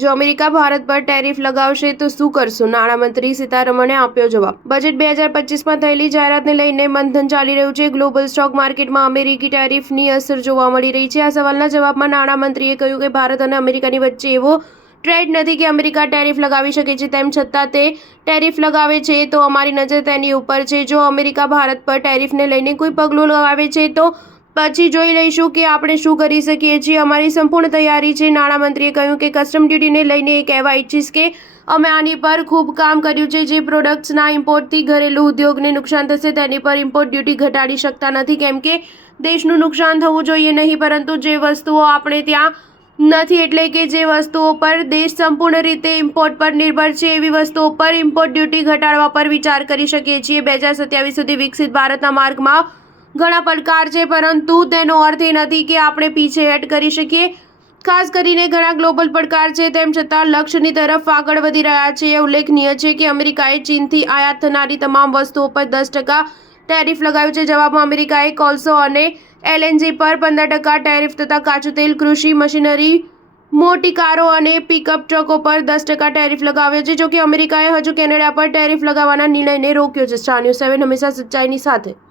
જો અમેરિકા ભારત પર ટેરિફ લગાવશે તો શું કરશું? નાણામંત્રી સીતારમણે આપ્યો જવાબ. બજેટ 2025માં થયેલી જાહેરાતને લઈને મંથન ચાલી રહ્યું છે. ગ્લોબલ સ્ટોક માર્કેટમાં અમેરિકી ટેરિફની અસર જોવા મળી રહી છે. આ સવાલના જવાબમાં નાણામંત્રીએ કહ્યું કે ભારત અને અમેરિકાની વચ્ચે એવો ટ્રેડ નથી કે અમેરિકા ટેરિફ લગાવી શકે છે. તેમ છતાં તે ટેરિફ લગાવે છે તો અમારી નજર તેની ઉપર છે. જો અમેરિકા ભારત પર ટેરિફને લઈને કોઈ પગલું લગાવે છે તો પછી જોઈ લઈશું કે આપણે શું કરી શકીએ છીએ. અમારી સંપૂર્ણ તૈયારી છે. નાણામંત્રીએ કહ્યું કે કસ્ટમ ડ્યુટીને લઈને એ કહેવા ઈચ્છીશ કે અમે આની પર ખૂબ કામ કર્યું છે. જે પ્રોડક્ટ્સના ઇમ્પોર્ટથી ઘરેલું ઉદ્યોગને નુકસાન થશે તેની પર ઇમ્પોર્ટ ડ્યુટી ઘટાડી શકતા નથી, કેમ કે દેશનું નુકસાન થવું જોઈએ નહીં, પરંતુ જે વસ્તુઓ આપણે ત્યાં નથી એટલે કે જે વસ્તુઓ પર દેશ સંપૂર્ણ રીતે ઇમ્પોર્ટ પર નિર્ભર છે એવી વસ્તુઓ પર ઇમ્પોર્ટ ડ્યુટી ઘટાડવા પર વિચાર કરી શકીએ છીએ. 2027 સુધી વિકસિત ભારતના માર્ગમાં ઘણા પડકાર છે, પરંતુ તેનો અર્થ એ નથી કે આપણે પીછેહટ કરી શકીએ. ખાસ કરીને ઘણા ગ્લોબલ પડકાર છે, તેમ છતાં લક્ષ્યની તરફ આગળ વધી રહ્યા છે. એ ઉલ્લેખનીય છે કે અમેરિકાએ ચીનથી આયાત થનારી તમામ વસ્તુઓ પર 10% ટેરિફ લગાવ્યું છે. જવાબમાં અમેરિકાએ કોલસો અને એલએનજી પર 15% ટેરિફ તથા કાચું તેલ, કૃષિ મશીનરી, મોટી કારો અને પિકઅપ ટ્રકો પર 10% ટેરિફ લગાવ્યો છે. જોકે અમેરિકાએ હજુ કેનેડા પર ટેરિફ લગાવવાના નિર્ણયને રોક્યો છે. સ્ટાર ન્યૂઝ 7 હંમેશા સચ્ચાઈની સાથે.